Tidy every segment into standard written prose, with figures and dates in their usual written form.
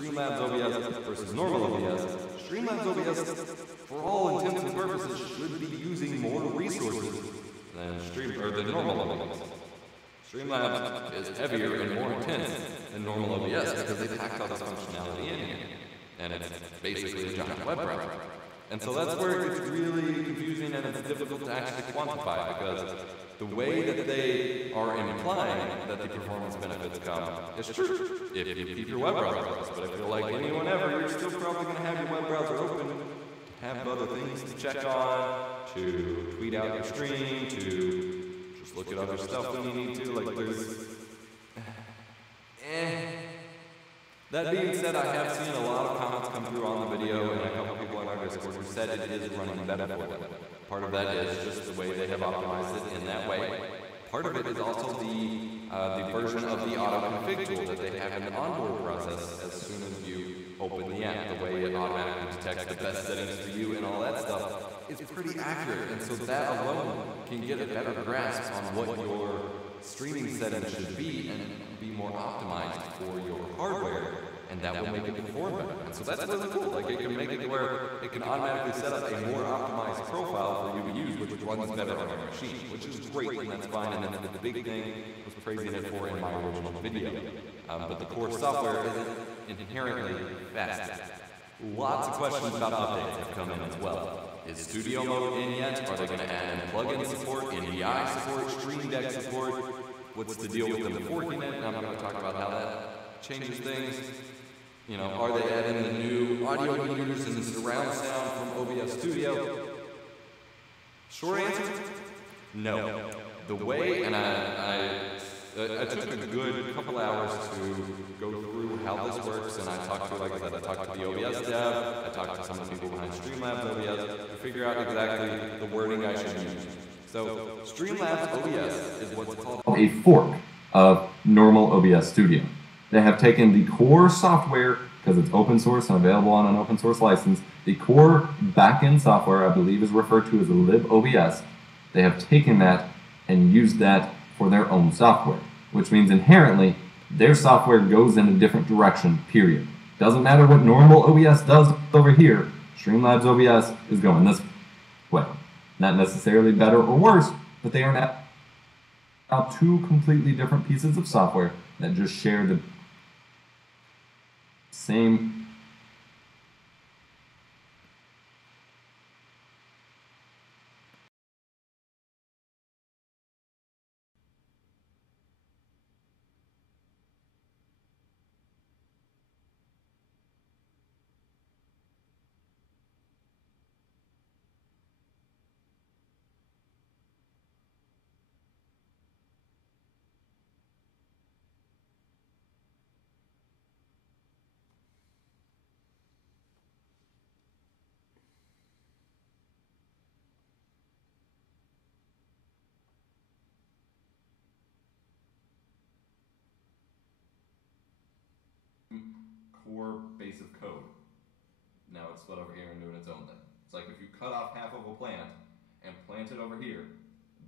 Streamlabs OBS versus normal OBS. Streamlabs OBS, for all intents and purposes, should be using more resources than normal OBS. Streamlabs is heavier and more intense than normal OBS because they packed all this functionality in here. And it's basically a giant web browser. And so that's where it gets really confusing and it's difficult to actually quantify because the way that they are implying that the performance benefits come is true if you keep your web browser closed. But I feel like anyone ever, you're still probably going to have your web browser open to have other things to check on, to tweet out your stream, to just look at other stuff when you need to. Like there's... That being said, I have seen a lot of comments come through on the video and a couple people in our Discord who said it is running better for them. Part of that is just the way they have optimized it in that way. Part of it is also the version of the auto-config tool that they have in the onboard process as soon as you open the app. The way it automatically detects the best settings for you and all that stuff is pretty accurate. And so that alone can get a better grasp on what your streaming settings should be and be more optimized for your hardware, and that will make it perform better. And so that's really cool. Like it can make it where it can automatically set up a more optimized profile for you to use, which runs better on your machine, which is great, and that's fine. And then the big thing was praising it for in my original video. But the core software isn't inherently fast. Lots of questions about updates have come in as well. Is Studio Mode in yet? Are they going to add in plugin support, NDI support, Stream Deck support? What's the deal with them forking it? I'm going to talk about how that changes things. You know, are they adding the new audio meters and the surround sound from OBS Studio? Short answer, no. The way, and I took a good couple hours to go through how this works, and I talked to, like I said, I talked to the OBS dev, I talked to some of the people behind Streamlabs OBS to figure out exactly the wording I should use. So, Streamlabs OBS is what's called a fork of normal OBS Studio. They have taken the core software, because it's open source and available on an open source license, the core backend software, I believe is referred to as a libOBS. They have taken that and used that for their own software, which means inherently their software goes in a different direction, period. Doesn't matter what normal OBS does over here, Streamlabs OBS is going this way. Not necessarily better or worse, but they are now two completely different pieces of software that just share the same core base of code. Now it's split over here and doing its own thing. It's like if you cut off half of a plant and plant it over here,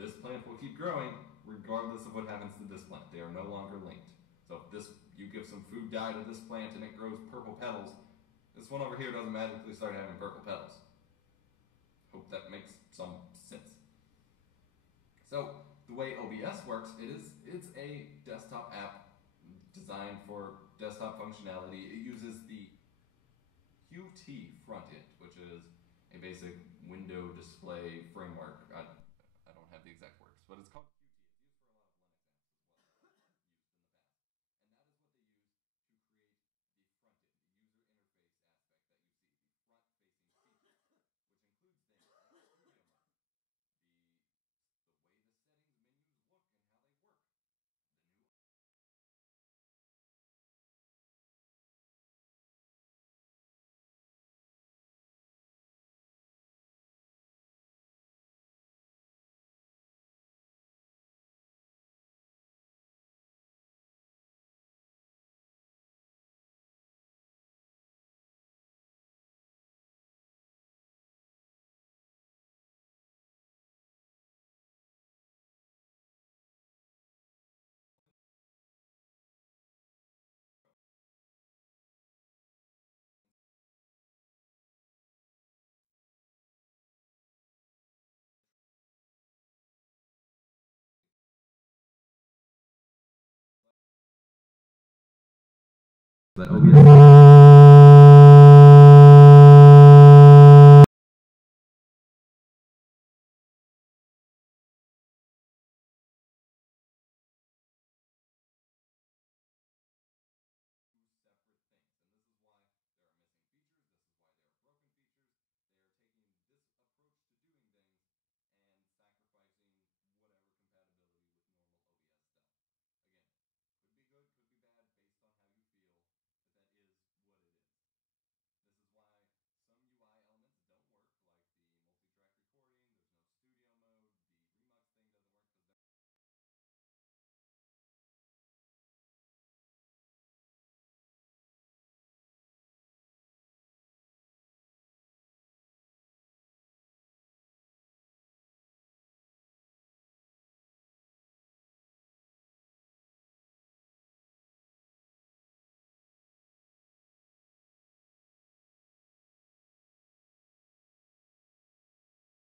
this plant will keep growing regardless of what happens to this plant. They are no longer linked. So if you give some food dye to this plant and it grows purple petals, this one over here doesn't magically start having purple petals. Hope that makes some sense. So the way OBS works, it's a desktop app designed for desktop functionality. It uses the Qt frontend, which is a basic window display framework. I don't have the exact words, but it's called that OBS separate things, and this is why there are missing features, this is why there are broken features. They are taking this approach to doing things and sacrificing whatever compatibility with normal OBS stuff. Again, could be good, could be bad, based on how you feel, but that is what it is. This is why some UI elements don't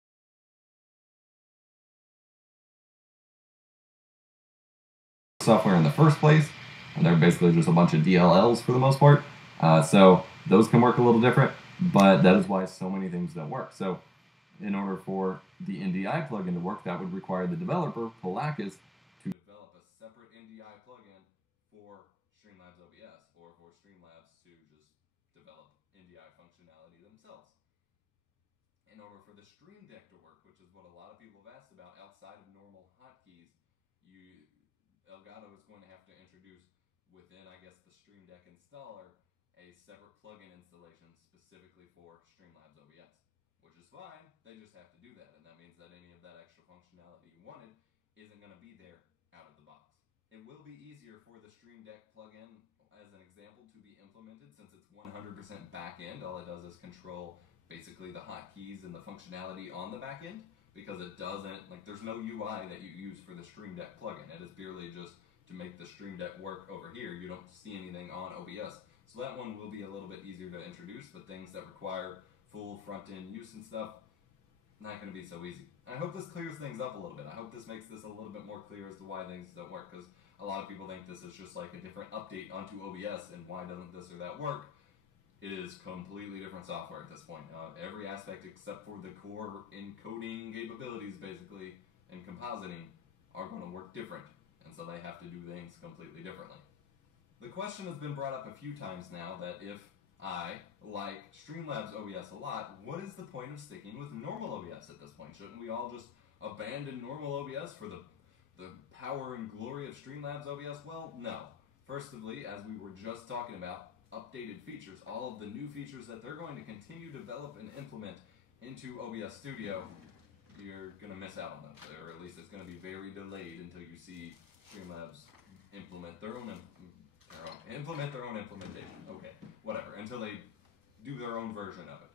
work, like the multi-track recording, there's no studio mode, the Remux thing doesn't work, because software in the first place, and they're basically just a bunch of DLLs for the most part. So those can work a little different, but that is why so many things don't work. So in order for the NDI plugin to work, that would require the developer, Polakis, to develop a separate NDI plugin for Streamlabs OBS, or for Streamlabs to just develop NDI functionality themselves. In order for the Stream Deck to work, which is what a lot of people have asked about outside of normal hotkeys, Elgato is going to have to introduce within, I guess, the Stream Deck installer a separate plugin installation specifically for Streamlabs OBS, which is fine. They just have to do that, and that means that any of that extra functionality you wanted isn't going to be there out of the box. It will be easier for the Stream Deck plugin, as an example, to be implemented since it's 100% back end. All it does is control basically the hotkeys and the functionality on the back end, because it doesn't, like, there's no UI that you use for the Stream Deck plugin. It is purely just to make the Stream Deck work over here. You don't see anything on OBS. So that one will be a little bit easier to introduce, but things that require full front-end use and stuff, not going to be so easy. I hope this clears things up a little bit. I hope this makes this a little bit more clear as to why things don't work, because a lot of people think this is just like a different update onto OBS, and why doesn't this or that work? It is completely different software at this point. Every aspect except for the core encoding capabilities, basically, and compositing, are going to work different, and so they have to do things completely differently. The question has been brought up a few times now that if I like Streamlabs OBS a lot, what is the point of sticking with normal OBS at this point? Shouldn't we all just abandon normal OBS for the power and glory of Streamlabs OBS? Well, no. Firstly, as we were just talking about, updated features, all of the new features that they're going to continue to develop and implement into OBS Studio, you're going to miss out on them, or at least it's going to be very delayed until you see Streamlabs implement their own implementation. Okay, whatever, until they do their own version of it.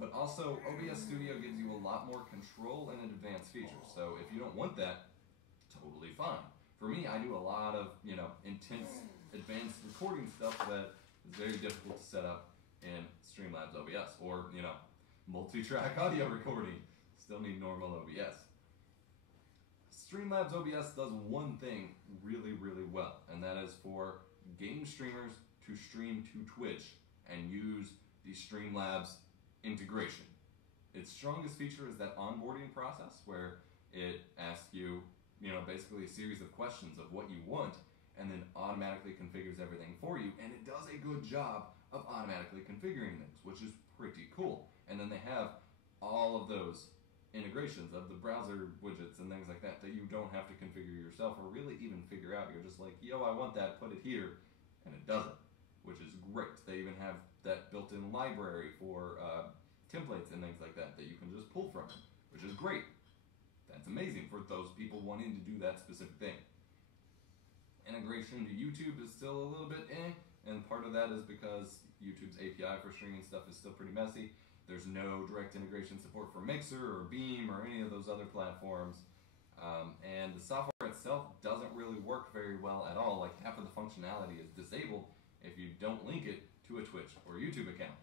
But also, OBS Studio gives you a lot more control and advanced features. So if you don't want that, totally fine. For me, I do a lot of, intense, advanced recording stuff that is very difficult to set up in Streamlabs OBS, or, multi-track audio recording. Still need normal OBS. Streamlabs OBS does one thing really, really well, and that is for game streamers to stream to Twitch and use the Streamlabs integration. Its strongest feature is that onboarding process where it asks you, basically a series of questions of what you want, and then automatically configures everything for you, and it does a good job of automatically configuring things, which is pretty cool. And then they have all of those integrations of the browser widgets and things like that you don't have to configure yourself or really even figure out. You're just like, yo, I want that, put it here, and it does it, which is great. They even have that built-in library for templates and things like that you can just pull from, which is great. That's amazing for those people wanting to do that specific thing. Integration to YouTube is still a little bit and part of that is because YouTube's API for streaming stuff is still pretty messy. There's no direct integration support for Mixer or Beam or any of those other platforms. And the software itself doesn't really work very well at all. Like, half of the functionality is disabled if you don't link it to a Twitch or YouTube account.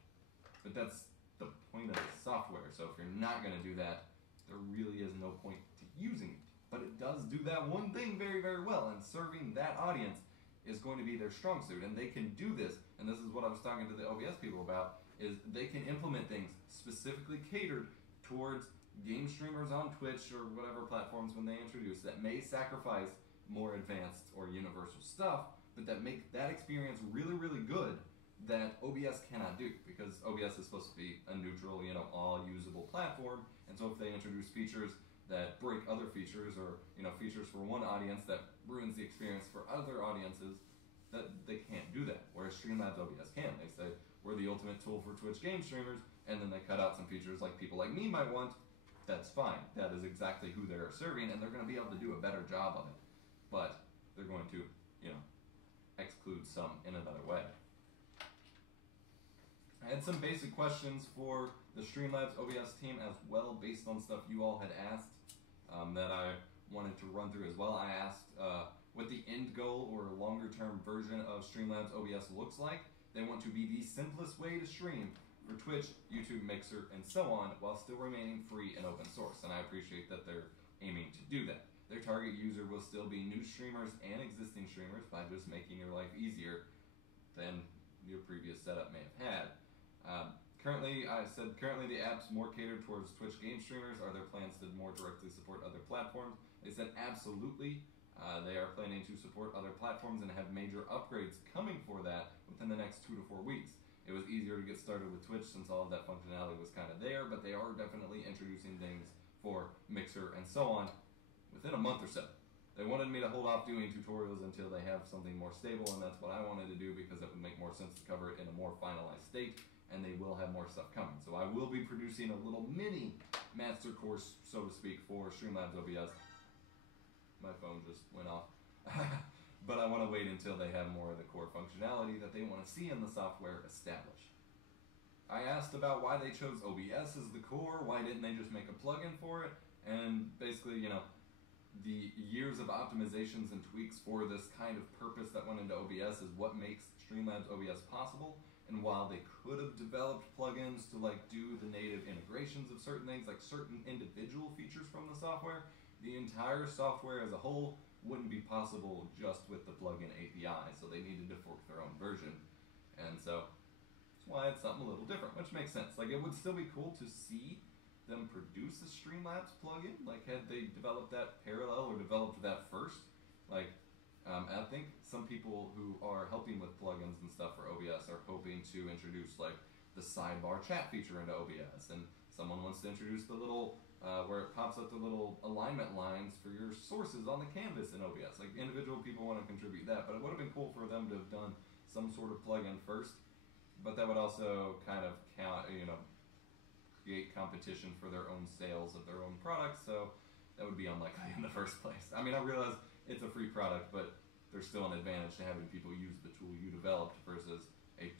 But that's the point of the software. So if you're not going to do that, there really is no point to using it. But it does do that one thing very, very well, and serving that audience is going to be their strong suit, and they can do this, and this is what I was talking to the OBS people about, is they can implement things specifically catered towards game streamers on Twitch or whatever platforms when they introduce that may sacrifice more advanced or universal stuff, but that make that experience really, really good that OBS cannot do, because OBS is supposed to be a neutral, all usable platform, and so if they introduce features that break other features, or features for one audience that ruins the experience for other audiences, that they can't do that. Whereas Streamlabs OBS can. They say we're the ultimate tool for Twitch game streamers, and then they cut out some features like people like me might want. That's fine. That is exactly who they're serving, and they're going to be able to do a better job of it. But they're going to, exclude some in another way. I had some basic questions for the Streamlabs OBS team as well, based on stuff you all had asked that I wanted to run through as well. I asked what the end goal or longer-term version of Streamlabs OBS looks like. They want to be the simplest way to stream for Twitch, YouTube, Mixer, and so on, while still remaining free and open source, and I appreciate that they're aiming to do that. Their target user will still be new streamers and existing streamers by just making your life easier than your previous setup may have had. Currently the app's more catered towards Twitch game streamers. Are there plans to more directly support other platforms? They said absolutely. They are planning to support other platforms and have major upgrades coming for that within the next 2 to 4 weeks. It was easier to get started with Twitch since all of that functionality was kind of there, but they are definitely introducing things for Mixer and so on within a month or so. They wanted me to hold off doing tutorials until they have something more stable, and that's what I wanted to do because it would make more sense to cover it in a more finalized state, and they will have more stuff coming. So I will be producing a little mini master course, so to speak, for Streamlabs OBS. My phone just went off. But I want to wait until they have more of the core functionality that they want to see in the software established. I asked about why they chose OBS as the core, why didn't they just make a plugin for it, and basically, the years of optimizations and tweaks for this kind of purpose that went into OBS is what makes Streamlabs OBS possible. And while they could have developed plugins to do the native integrations of certain things, like certain individual features from the software, the entire software as a whole wouldn't be possible just with the plugin API, so they needed to fork their own version. And so that's why it's something a little different, which makes sense. It would still be cool to see them produce a Streamlabs plugin, had they developed that parallel or developed that first. I think some people who are helping with plugins and stuff for OBS are hoping to introduce the sidebar chat feature into OBS, and someone wants to introduce the little where it pops up the little alignment lines for your sources on the canvas in OBS. Individual people want to contribute that, but it would have been cool for them to have done some sort of plugin first, but that would also kind of create competition for their own sales of their own products, so that would be unlikely in the first place. I realize it's a free product, but there's still an advantage to having people use the tool you developed versus an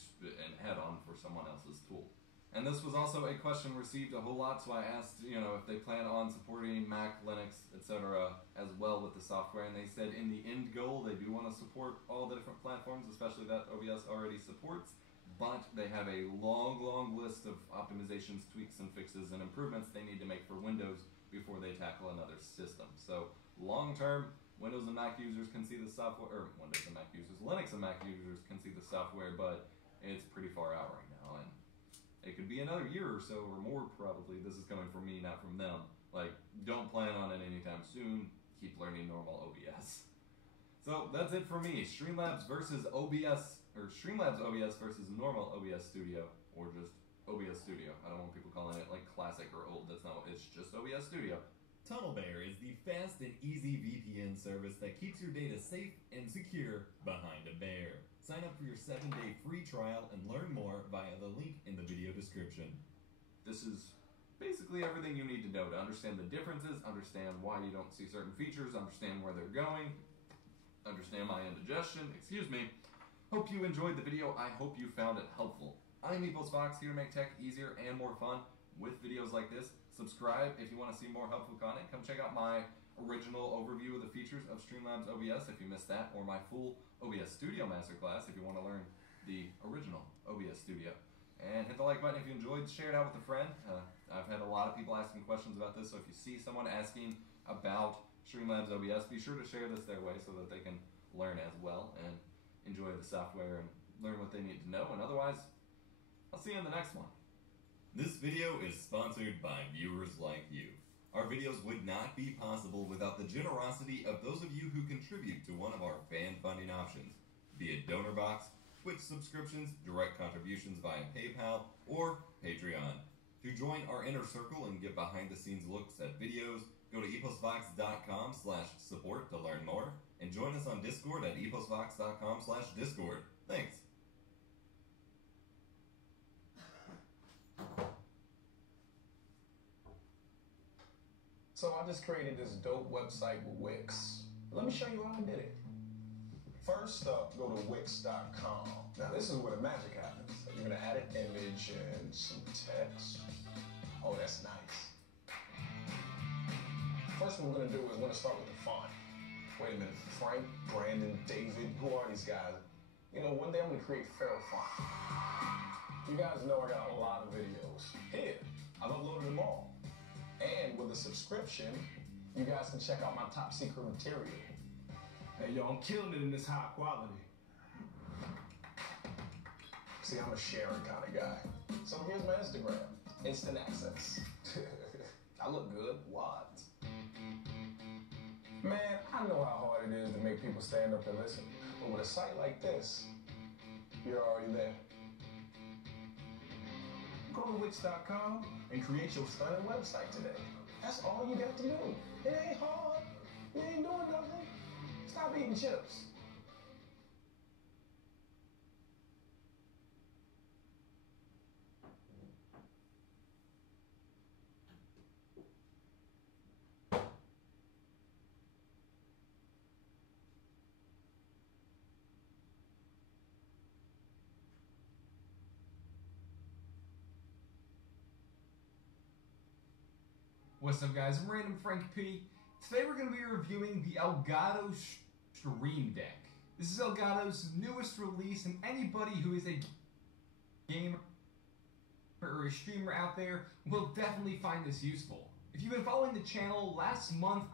add-on for someone else's tool. And this was also a question received a whole lot, so I asked, if they plan on supporting Mac, Linux, etc. as well with the software, and they said in the end goal they do want to support all the different platforms, especially that OBS already supports, but they have a long list of optimizations, tweaks, and fixes and improvements they need to make for Windows before they tackle another system. So long term, Windows and Mac users can see the software, or Windows and Mac users, Linux and Mac users can see the software, but it's pretty far out right now, and it could be another year or so or more probably. This is coming from me, not from them. Don't plan on it anytime soon. Keep learning normal OBS. So that's it for me. Streamlabs versus OBS, or Streamlabs OBS versus normal OBS Studio, or just OBS Studio. I don't want people calling it classic or old. That's not what, it's just OBS Studio. TunnelBear is the fast and easy VPN service that keeps your data safe and secure behind a bear. Sign up for your 7-day free trial and learn more via the link in the video description. This is basically everything you need to know to understand the differences, understand why you don't see certain features, understand where they're going, understand my indigestion, excuse me. Hope you enjoyed the video. I hope you found it helpful. I'm Fox, here to make tech easier and more fun with videos like this. Subscribe if you want to see more helpful content. Come check out my original overview of the features of Streamlabs OBS if you missed that, or my full OBS Studio Masterclass if you want to learn the original OBS Studio. And hit the like button if you enjoyed, share it out with a friend. I've had a lot of people asking questions about this, so if you see someone asking about Streamlabs OBS, be sure to share this their way so that they can learn as well. And enjoy the software and learn what they need to know. And otherwise, I'll see you in the next one. This video is sponsored by viewers like you. Our videos would not be possible without the generosity of those of you who contribute to one of our fan funding options, be it donor box, Twitch subscriptions, direct contributions via PayPal, or Patreon. To join our inner circle and get behind the scenes looks at videos, go to eposvox.com/support to learn more, and join us on Discord at eposvox.com/discord. Thanks. So I just created this dope website with Wix. Let me show you how I did it. First up, go to Wix.com. Now this is where the magic happens. You're gonna add an image and some text. Oh, that's nice. First what we're gonna do is we're gonna start with the font. Wait a minute, Frank, Brandon, David, who are these guys? You know, one day I'm gonna create Feral font. You guys know I got a lot of videos. Here, I've uploaded them all. And with a subscription, you guys can check out my top secret material. Hey, yo, I'm killing it in this high quality. See, I'm a sharing kind of guy. So here's my Instagram, instant access. I look good, what? Man, I know how hard it is to make people stand up and listen. But with a site like this, you're already there. Go to Wix.com and create your stunning website today. That's all you got to do. It ain't hard. You ain't doing nothing. Stop eating chips. What's up guys, I'm Random Frank P. Today we're going to be reviewing the Elgato Stream Deck. This is Elgato's newest release, and anybody who is a gamer or a streamer out there will definitely find this useful. If you've been following the channel, last month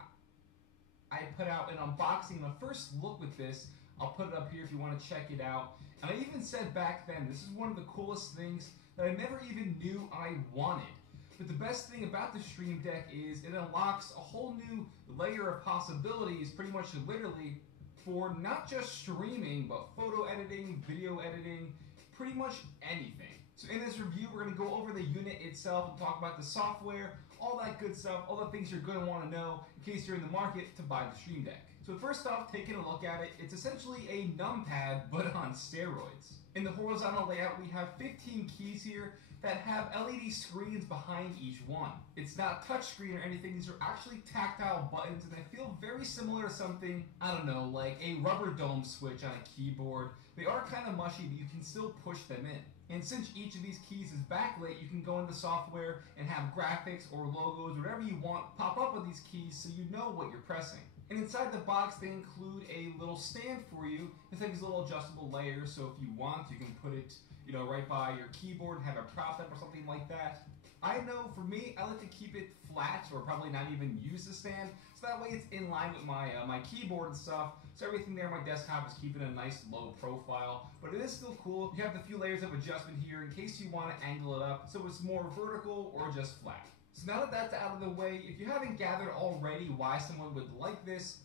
I put out an unboxing and a first look with this. I'll put it up here if you want to check it out. And I even said back then, this is one of the coolest things that I never even knew I wanted. But the best thing about the Stream Deck is it unlocks a whole new layer of possibilities, pretty much literally, for not just streaming, but photo editing, video editing, pretty much anything. So in this review, we're going to go over the unit itself and talk about the software, all that good stuff, all the things you're going to want to know in case you're in the market to buy the Stream Deck. So first off, taking a look at it, it's essentially a numpad, but on steroids. In the horizontal layout, we have 15 keys here that have LED screens behind each one. It's not touchscreen or anything, these are actually tactile buttons, and they feel very similar to something, I don't know, like a rubber dome switch on a keyboard. They are kind of mushy, but you can still push them in. And since each of these keys is backlit, you can go into software and have graphics or logos, whatever you want, pop up with these keys so you know what you're pressing. And inside the box, they include a little stand for you. It's like these little adjustable layers, so if you want, you can put it, right by your keyboard, have it propped up or something like that. I know for me, I like to keep it flat or probably not even use the stand, so that way it's in line with my my keyboard and stuff. So everything there on my desktop is keeping a nice low profile, but it is still cool. You have the few layers of adjustment here in case you want to angle it up so it's more vertical or just flat. So now that that's out of the way, if you haven't gathered already why someone would like this,